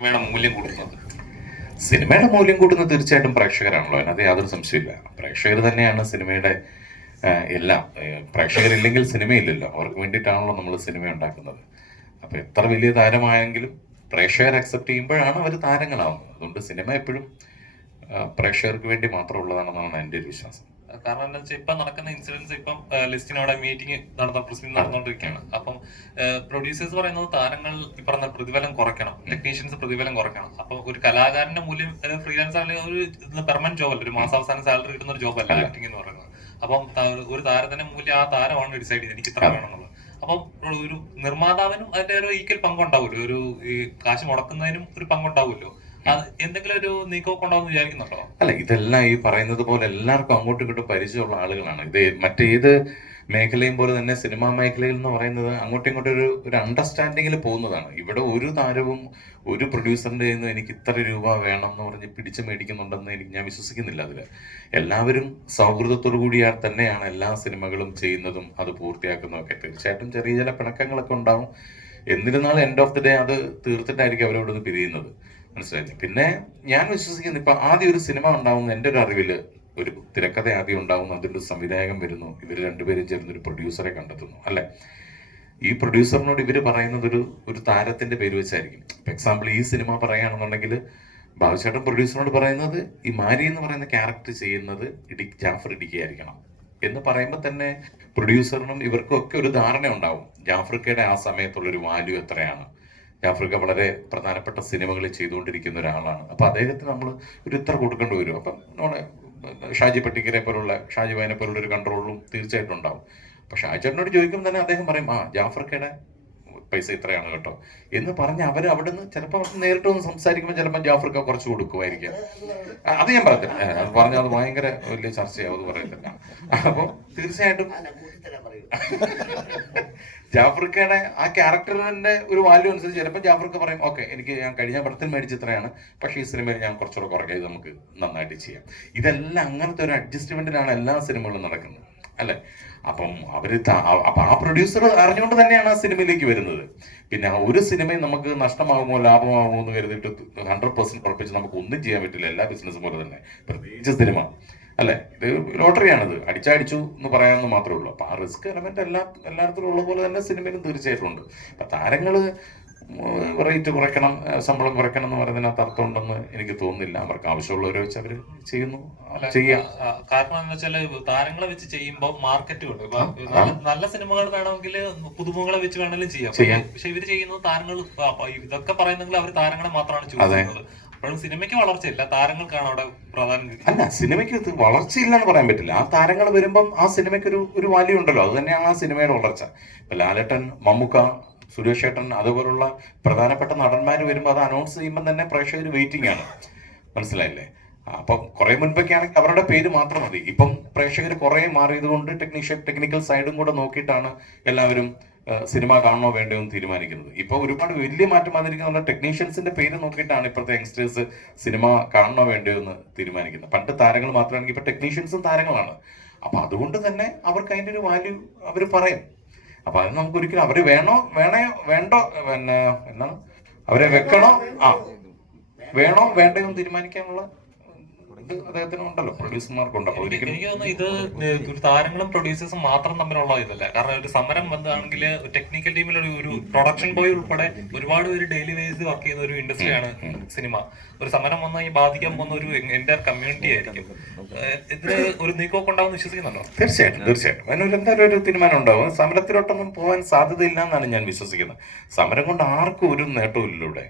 സിനിമയുടെ മൂല്യം കൂടുന്നത്. സിനിമയുടെ മൂല്യം കൂടുന്നത് തീർച്ചയായിട്ടും പ്രേക്ഷകരാണല്ലോ. അതിനകത്ത് യാതൊരു സംശയമില്ല പ്രേക്ഷകർ തന്നെയാണ് സിനിമയുടെ എല്ലാം. പ്രേക്ഷകരില്ലെങ്കിൽ സിനിമയില്ലല്ലോ. അവർക്ക് വേണ്ടിയിട്ടാണല്ലോ നമ്മൾ സിനിമ ഉണ്ടാക്കുന്നത്. അപ്പൊ എത്ര വലിയ താരമായെങ്കിലും പ്രേക്ഷകർ അക്സെപ്റ്റ് ചെയ്യുമ്പോഴാണ് അവർ താരങ്ങളാവുന്നത്. അതുകൊണ്ട് സിനിമ എപ്പോഴും പ്രേക്ഷകർക്ക് വേണ്ടി മാത്രമുള്ളതാണെന്നാണ് എന്റെ ഒരു വിശ്വാസം. കാരണം എന്താ വെച്ചാൽ ഇപ്പൊ നടക്കുന്ന ഇൻസിഡൻസ് ഇപ്പം ലിസ്റ്റിനോടെ മീറ്റിംഗ് നടന്ന പ്രസിഡന്റ് നടന്നുകൊണ്ടിരിക്കുകയാണ് അപ്പം പ്രൊഡ്യൂസേഴ്സ് പറയുന്നത് താരങ്ങൾ ഈ പറഞ്ഞ പ്രതിഫലം കുറയ്ക്കണം. ടെക്നീഷ്യൻസ് പ്രതിഫലം കുറയ്ക്കണം. അപ്പൊ ഒരു കലാകാരന്റെ മൂല്യം ഫ്രീലാൻസ് ആണെങ്കിൽ ഒരു പെർമനന്റ് ജോബ് അല്ല ഒരു മാസാവസാനം സാലറി കിട്ടുന്ന ഒരു ജോബ് അല്ല ആക്ടിംഗ് എന്ന് പറയുന്നത്. അപ്പം ഒരു താരത്തിന്റെ മൂല്യം ആ താരമാണ് ഡിസൈഡ് ചെയ്ത് എനിക്ക് ഇത്ര വേണമെന്നുള്ളത്. അപ്പം ഒരു നിർമ്മാതാവിനും അതിന്റെ ഒരു ഈക്വൽ പങ്കുണ്ടാവുമല്ലോ. ഒരു ഈ കാശ് മുടക്കുന്നതിനും ഒരു പങ്കുണ്ടാവുമല്ലോ. എന്തെങ്കിലും ഒരു നീക്കമൊക്കെ വിചാരിക്കുന്നുണ്ടോ? അല്ല ഇതെല്ലാം ഈ പറയുന്നത് പോലെ എല്ലാവർക്കും അങ്ങോട്ടും ഇങ്ങോട്ടും പരിചയമുള്ള ആളുകളാണ്. ഇത് മറ്റേത് മേഖലയും പോലെ തന്നെ സിനിമാ മേഖലയിൽ എന്ന് പറയുന്നത് അങ്ങോട്ടും ഇങ്ങോട്ടും ഒരു ഒരു അണ്ടർസ്റ്റാൻഡിങ്ങിൽ പോകുന്നതാണ്. ഇവിടെ ഒരു താരവും ഒരു പ്രൊഡ്യൂസറിന്റെ കയ്യിൽ നിന്ന് എനിക്ക് ഇത്ര രൂപ വേണം എന്ന് പറഞ്ഞ് പിടിച്ചു മേടിക്കുന്നുണ്ടെന്ന് എനിക്ക് ഞാൻ വിശ്വസിക്കുന്നില്ല അതിൽ എല്ലാവരും സൗഹൃദത്തോടു കൂടിയാൽ തന്നെയാണ് എല്ലാ സിനിമകളും ചെയ്യുന്നതും അത് പൂർത്തിയാക്കുന്നതും ഒക്കെ. തീർച്ചയായിട്ടും ചെറിയ ചില പിണക്കങ്ങളൊക്കെ ഉണ്ടാവും. എന്നിരുന്നാലും എൻഡ് ഓഫ് ദി ഡേ അത് തീർത്തിട്ടായിരിക്കും അവരോട് പിരിയുന്നത്. മനസ്സിലായില്ലേ? പിന്നെ ഞാൻ വിശ്വസിക്കുന്നു ഇപ്പൊ ആദ്യം ഒരു സിനിമ ഉണ്ടാവുന്ന എന്റെ ഒരു അറിവിൽ ഒരു തിരക്കഥ ആദ്യം ഉണ്ടാവും അതിന്റെ സംവിധായകൻ വരുന്നു ഇവർ രണ്ടുപേരും ചേർന്ന് ഒരു പ്രൊഡ്യൂസറെ കണ്ടെത്തുന്നു അല്ലെ? ഈ പ്രൊഡ്യൂസറിനോട് ഇവർ പറയുന്നത് ഒരു ഒരു താരത്തിന്റെ പേര് വെച്ചായിരിക്കും. ഇപ്പൊ എക്സാമ്പിൾ ഈ സിനിമ പറയുകയാണെന്നുണ്ടെങ്കിൽ ബാബുചേട്ടൻ പ്രൊഡ്യൂസറിനോട് പറയുന്നത് ഈ മാരി എന്ന് പറയുന്ന ക്യാരക്ടർ ചെയ്യുന്നത് ഇടി ജാഫർ ഇടിക്കുകയായിരിക്കണം എന്ന് പറയുമ്പോൾ തന്നെ പ്രൊഡ്യൂസറിനും ഇവർക്കൊക്കെ ഒരു ധാരണ ഉണ്ടാവും. ജാഫ്രിക്കയുടെ ആ സമയത്തുള്ള ഒരു വാല്യൂ എത്രയാണ്? ജാഫ്രിക്ക വളരെ പ്രധാനപ്പെട്ട സിനിമകൾ ചെയ്തുകൊണ്ടിരിക്കുന്ന ഒരാളാണ്. അപ്പൊ അദ്ദേഹത്തിന് നമ്മൾ ഒരു ഇത്ര കൊടുക്കേണ്ടി വരും. അപ്പം നമ്മുടെ ഷാജി പട്ടിക്കരെ പോലുള്ള ഷാജി വായനെ പോലുള്ള ഒരു കൺട്രോളും തീർച്ചയായിട്ടും ഉണ്ടാവും. അപ്പൊ ഷാജിനോട് ചോദിക്കുമ്പോൾ തന്നെ അദ്ദേഹം പറയും ആ ജാഫ്രിക്കയുടെ പൈസ ഇത്രയാണ് കേട്ടോ. എന്ന് പറഞ്ഞ് അവർ അവിടുന്ന് ചിലപ്പോൾ നേരിട്ട് ഒന്ന് സംസാരിക്കുമ്പോൾ ചിലപ്പോൾ ജാഫ്രിക്ക കുറച്ച് കൊടുക്കുമായിരിക്കാം. അത് ഞാൻ പറഞ്ഞില്ല. അത് പറഞ്ഞാൽ അത് ഭയങ്കര വലിയ ചർച്ചയാവും പറയുന്നില്ല അപ്പോൾ തീർച്ചയായിട്ടും ജാഫർക്കയുടെ ആ ക്യാരക്ടറിന്റെ ഒരു വാല്യൂ അനുസരിച്ച് ചിലപ്പോൾ ജാഫർക്ക് പറയും ഓക്കെ എനിക്ക് ഞാൻ കഴിഞ്ഞ പടത്തിൽ മേടിച്ച ഇത്രയാണ്. പക്ഷേ ഈ സിനിമയിൽ ഞാൻ കുറച്ചുകൂടെ കുറയ്ക്കുക ഇത് നമുക്ക് നന്നായിട്ട് ചെയ്യാം. ഇതെല്ലാം അങ്ങനത്തെ ഒരു അഡ്ജസ്റ്റ്മെന്റിലാണ് എല്ലാ സിനിമകളും നടക്കുന്നത്. അല്ലെ? അപ്പം അവർ അപ്പൊ ആ പ്രൊഡ്യൂസർ അറിഞ്ഞുകൊണ്ട് തന്നെയാണ് ആ സിനിമയിലേക്ക് വരുന്നത്. പിന്നെ ആ ഒരു സിനിമയും നമുക്ക് നഷ്ടമാകുമോ ലാഭമാകുമോ എന്ന് കരുതിയിട്ട് ഹൺഡ്രഡ് പെർസെന്റ് ഉറപ്പിച്ച് നമുക്ക് ഒന്നും ചെയ്യാൻ പറ്റില്ല. എല്ലാ ബിസിനസ്സും പോലെ തന്നെ. പ്രത്യേകിച്ച് സിനിമ. അല്ലെ? ഇത് ലോട്ടറിയാണിത്. അടിച്ചടിച്ചു എന്ന് പറയാമെന്ന് മാത്രമേ ഉള്ളൂ. അപ്പൊ ആ റിസ്ക് എലമെന്റ് എല്ലാ എല്ലായിടത്തും ഉള്ള പോലെ തന്നെ സിനിമയിലും തീർച്ചയായിട്ടും ഉണ്ട്. അപ്പൊ താരങ്ങൾ റേറ്റ് കുറയ്ക്കണം ശമ്പളം കുറയ്ക്കണം എന്ന് പറയുന്നതിനകത്ത് അർത്ഥമുണ്ടെന്ന് എനിക്ക് തോന്നുന്നില്ല. അവർക്ക് ആവശ്യമുള്ളവരെ വെച്ച് അവർ ചെയ്യുന്നു. ചെയ്യാം. കാരണം എന്താ വെച്ചാൽ താരങ്ങളെ വെച്ച് ചെയ്യുമ്പോൾ മാർക്കറ്റ് ഉണ്ട്. നല്ല- സിനിമകൾ വേണമെങ്കിൽ പുതുമുഖങ്ങളെ വെച്ച് വേണമെങ്കിലും ചെയ്യാം. പക്ഷെ ഇവർ ചെയ്യുന്നത് താരങ്ങൾ ഇതൊക്കെ പറയുന്നെങ്കിൽ അവർ താരങ്ങളെ മാത്രമാണ് ചൂസ് ചെയ്യുന്നത്. അപ്പോഴും സിനിമയ്ക്ക് വളർച്ചയില്ല. താരങ്ങൾക്കാണ് അവിടെ പ്രധാനം അല്ല സിനിമയ്ക്ക് വളർച്ചയില്ല എന്ന് പറയാൻ പറ്റില്ല. ആ താരങ്ങൾ വരുമ്പം ആ സിനിമയ്ക്ക് ഒരു ഒരു വാല്യൂ ഉണ്ടല്ലോ. അത് തന്നെയാണ് ആ സിനിമയുടെ വളർച്ച. ഇപ്പൊ ലാലേട്ടൻ മമ്മൂക്ക സുരേഷ് ഏട്ടൻ അതുപോലുള്ള പ്രധാനപ്പെട്ട നടന്മാർ വരുമ്പോൾ അത് അനൗൺസ് ചെയ്യുമ്പോൾ തന്നെ പ്രേക്ഷകർ വെയിറ്റിംഗ് ആണ്. മനസ്സിലായില്ലേ? അപ്പം കുറെ മുൻപൊക്കെ ആണെങ്കിൽ അവരുടെ പേര് മാത്രം മതി. ഇപ്പം പ്രേക്ഷകർ കുറെ മാറിയത് കൊണ്ട് ടെക്നീഷ്യൻ ടെക്നിക്കൽ സൈഡും കൂടെ നോക്കിയിട്ടാണ് എല്ലാവരും സിനിമ കാണണോ വേണ്ടോ എന്ന് തീരുമാനിക്കുന്നത്. ഇപ്പൊ ഒരുപാട് വലിയ മാറ്റം വന്നിരിക്കുന്ന ടെക്നീഷ്യൻസിന്റെ പേര് നോക്കിയിട്ടാണ് ഇപ്പോഴത്തെ യങ്സ്റ്റേഴ്സ് സിനിമ കാണണോ വേണ്ടോ എന്ന് തീരുമാനിക്കുന്നത്. പണ്ട് താരങ്ങൾ മാത്രമാണെങ്കിൽ ഇപ്പൊ ടെക്നീഷ്യൻസും താരങ്ങളാണ്. അപ്പൊ അതുകൊണ്ട് തന്നെ അവർക്ക് അതിന്റെ ഒരു വാല്യൂ അവർ പറയും. അപ്പൊ അത് നമുക്ക് ഒരിക്കലും അവർ വേണോ വേണേ വേണ്ടോ പിന്നെ എന്താണ്? അവരെ വെക്കണോ? ആ വേണോ വേണ്ടയോ എന്ന് തീരുമാനിക്കാനുള്ള ഇത് അദ്ദേഹത്തിന് ഉണ്ടല്ലോ പ്രൊഡ്യൂസർമാർക്കുണ്ട് അപ്പൊ ഒരിക്കലും എനിക്ക് തോന്നുന്നു ഇത് ഒരു താരങ്ങളും പ്രൊഡ്യൂസേഴ്സും മാത്രം തമ്മിലുള്ള ഇതല്ല. കാരണം ഒരു സമരം വന്നതാണെങ്കിൽ ടെക്നിക്കൽ ടീമിൽ ഒരു പ്രൊഡക്ഷൻ ബോയ് ഉൾപ്പെടെ ഒരുപാട് പേര് ഡെയിലി വേസ് വർക്ക് ചെയ്യുന്ന ഒരു ഇൻഡസ്ട്രിയാണ് സിനിമ ഒരു സമരം വന്നാൽ ബാധിക്കാൻ പോകുന്ന ഒരു എന്റെ കമ്മ്യൂണിറ്റി ആയിരിക്കും. ഇതിന് ഒരു നീക്കമൊക്കെ ഉണ്ടാവും വിശ്വസിക്കുന്നുണ്ടോ? തീർച്ചയായിട്ടും തീർച്ചയായിട്ടും. അതിനൊരു എന്തായാലും ഒരു തീരുമാനം ഉണ്ടാവും. സമരത്തിലോട്ടൊന്നും പോകാൻ സാധ്യതയില്ല എന്നാണ് ഞാൻ വിശ്വസിക്കുന്നത്. സമരം കൊണ്ട് ആർക്കും ഒരു നേട്ടവും ഇല്ല ഇവിടെ.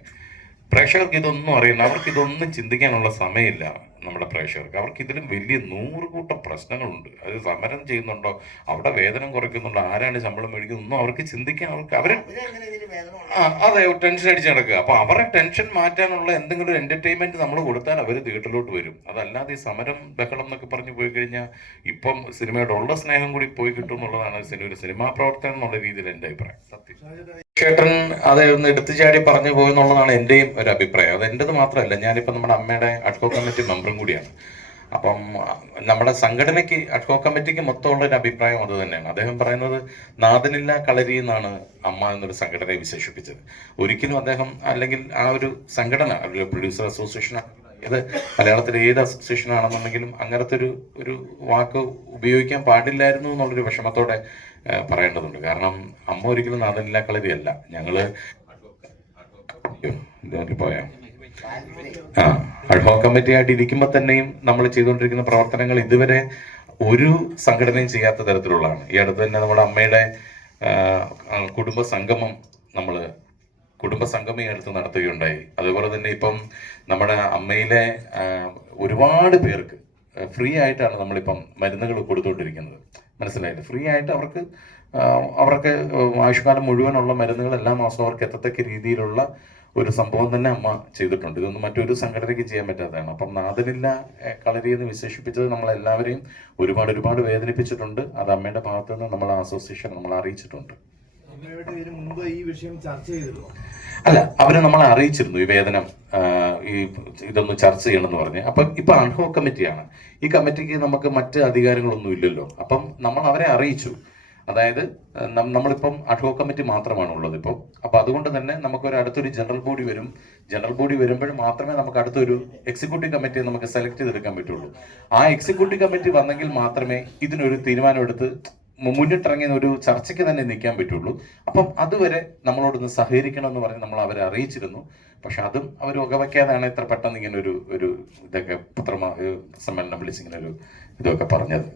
പ്രേക്ഷകർക്ക് ഇതൊന്നും അറിയില്ല. അവർക്ക് ഇതൊന്നും ചിന്തിക്കാനുള്ള സമയമില്ല. നമ്മുടെ പ്രേക്ഷകർക്ക്. അവർക്ക് ഇതിലും വലിയ നൂറുകൂട്ടം പ്രശ്നങ്ങളുണ്ട്. അത് സമരം ചെയ്യുന്നുണ്ടോ? അവിടെ വേതനം കുറയ്ക്കുന്നുണ്ടോ? ആരാണ് ശമ്പളം മേടിക്കുന്നത് ഒന്നും അവർക്ക് ചിന്തിക്കാൻ അവർക്ക് അവരെ ആ അതെ ടെൻഷൻ അടിച്ച് നടക്കുക. അപ്പൊ അവരെ ടെൻഷൻ മാറ്റാനുള്ള എന്തെങ്കിലും ഒരു എന്റർടൈൻമെന്റ് നമ്മൾ കൊടുത്താൽ അവർ തിയേറ്ററിലോട്ട് വരും. അതല്ലാതെ ഈ സമരം ബഹളം എന്നൊക്കെ പറഞ്ഞു പോയി കഴിഞ്ഞാൽ ഇപ്പം സിനിമയുടെ ഉള്ള സ്നേഹം കൂടി പോയി കിട്ടും എന്നുള്ളതാണ് സിനിമ ഒരു സിനിമാ പ്രവർത്തനം എന്നുള്ള രീതിയിൽ എന്റെ അഭിപ്രായം. സത്യം. ചേട്ടൻ അത് ഒന്ന് എടുത്തു ചാടി പറഞ്ഞു പോയെന്നുള്ളതാണ് എന്റെയും ഒരു അഭിപ്രായം. അത് എന്റേത് മാത്രമല്ല ഞാനിപ്പോ നമ്മുടെ അമ്മയുടെ അഡ്കോ കമ്മിറ്റി മെമ്പറും കൂടിയാണ്. അപ്പം നമ്മുടെ സംഘടനയ്ക്ക് അഡ്ഹോ കമ്മിറ്റിക്ക് മൊത്തമുള്ള ഒരു അഭിപ്രായം അത് തന്നെയാണ്. അദ്ദേഹം പറയുന്നത് നാഥനില്ല കളരി എന്നാണ് അമ്മ എന്നൊരു സംഘടനയെ വിശേഷിപ്പിച്ചത്. ഒരിക്കലും അദ്ദേഹം അല്ലെങ്കിൽ ആ ഒരു സംഘടന ഒരു പ്രൊഡ്യൂസർ അസോസിയേഷൻ ഏത് മലയാളത്തിലെ ഏത് അസോസിയേഷൻ ആണെന്നുണ്ടെങ്കിലും അങ്ങനത്തെ ഒരു ഒരു വാക്ക് ഉപയോഗിക്കാൻ പാടില്ലായിരുന്നു എന്നുള്ളൊരു വിഷമത്തോടെ പറയേണ്ടതുണ്ട്. കാരണം അമ്മ ഒരിക്കലും നാദനില്ല കളരിയല്ല. ഞങ്ങൾ പോയോ അഡ്ഹോ കമ്മിറ്റി ആയിട്ട് ഇരിക്കുമ്പോൾ തന്നെയും നമ്മൾ ചെയ്തുകൊണ്ടിരിക്കുന്ന പ്രവർത്തനങ്ങൾ ഇതുവരെ ഒരു സംഘടനയും ചെയ്യാത്ത തരത്തിലുള്ളതാണ്. ഈ അടുത്ത് തന്നെ നമ്മുടെ അമ്മയുടെ കുടുംബ സംഗമം നമ്മൾ കുടുംബ സംഗമം ഈ അടുത്ത് നടത്തുകയുണ്ടായി. അതുപോലെ തന്നെ ഇപ്പം നമ്മുടെ അമ്മയിലെ ഒരുപാട് പേർക്ക് ഫ്രീ ആയിട്ടാണ് നമ്മളിപ്പം മരുന്നുകൾ കൊടുത്തുകൊണ്ടിരിക്കുന്നത് മനസ്സിലായില്ലേ? ഫ്രീ ആയിട്ട് അവർക്ക് അവർക്ക് ആയുഷ്കാലം മുഴുവനുള്ള മരുന്നുകൾ എല്ലാ മാസവും അവർക്ക് എത്തത്തക്ക രീതിയിലുള്ള ഒരു സംഭവം തന്നെ അമ്മ ചെയ്തിട്ടുണ്ട്. ഇതൊന്നും മറ്റൊരു സംഘടനയ്ക്ക് ചെയ്യാൻ പറ്റാത്തതാണ്. അപ്പം നാദനില്ല കളരി എന്ന് വിശേഷിപ്പിച്ചത് നമ്മളെല്ലാവരെയും ഒരുപാട് ഒരുപാട് വേദനിപ്പിച്ചിട്ടുണ്ട്. അത് അമ്മയുടെ ഭാഗത്തു നിന്ന് നമ്മൾ അസോസിയേഷൻ നമ്മൾ അറിയിച്ചിട്ടുണ്ട്. അല്ല അവരെ നമ്മൾ അറിയിച്ചിരുന്നു ഈ വേതനം ആ, ഈ ഇതൊന്ന് ചർച്ച ചെയ്യണമെന്ന് പറഞ്ഞ്. അപ്പം ഇപ്പൊ അൺഹോ കമ്മിറ്റിയാണ്. ഈ കമ്മിറ്റിക്ക് നമുക്ക് മറ്റ് അധികാരങ്ങളൊന്നും ഇല്ലല്ലോ. അപ്പം നമ്മൾ അവരെ അറിയിച്ചു. അതായത് നമ്മളിപ്പം അഡ്ഹോ കമ്മിറ്റി മാത്രമാണ് ഉള്ളത് ഇപ്പോൾ അപ്പൊ അതുകൊണ്ട് തന്നെ നമുക്കൊരു അടുത്തൊരു ജനറൽ ബോഡി വരും. ജനറൽ ബോഡി വരുമ്പോൾ മാത്രമേ നമുക്ക് അടുത്തൊരു എക്സിക്യൂട്ടീവ് കമ്മിറ്റിയെ നമുക്ക് സെലക്ട് ചെയ്തെടുക്കാൻ പറ്റുള്ളൂ. ആ എക്സിക്യൂട്ടീവ് കമ്മിറ്റി വന്നെങ്കിൽ മാത്രമേ ഇതിനൊരു തീരുമാനമെടുത്ത് മുന്നിട്ടിറങ്ങിയ ഒരു ചർച്ചയ്ക്ക് തന്നെ നിൽക്കാൻ പറ്റുള്ളൂ. അപ്പം അതുവരെ നമ്മളോടൊന്ന് സഹകരിക്കണം എന്ന് പറഞ്ഞ് നമ്മൾ അവരെ അറിയിച്ചിരുന്നു. പക്ഷെ അതും അവർ വകവയ്ക്കാതാണ് ഇത്ര പെട്ടെന്ന് ഇങ്ങനെ ഒരു ഒരു ഇതൊക്കെ പത്രമാ സമ്മേളനം വിളിച്ച് ഇങ്ങനെ ഒരു ഇതൊക്കെ പറഞ്ഞത്.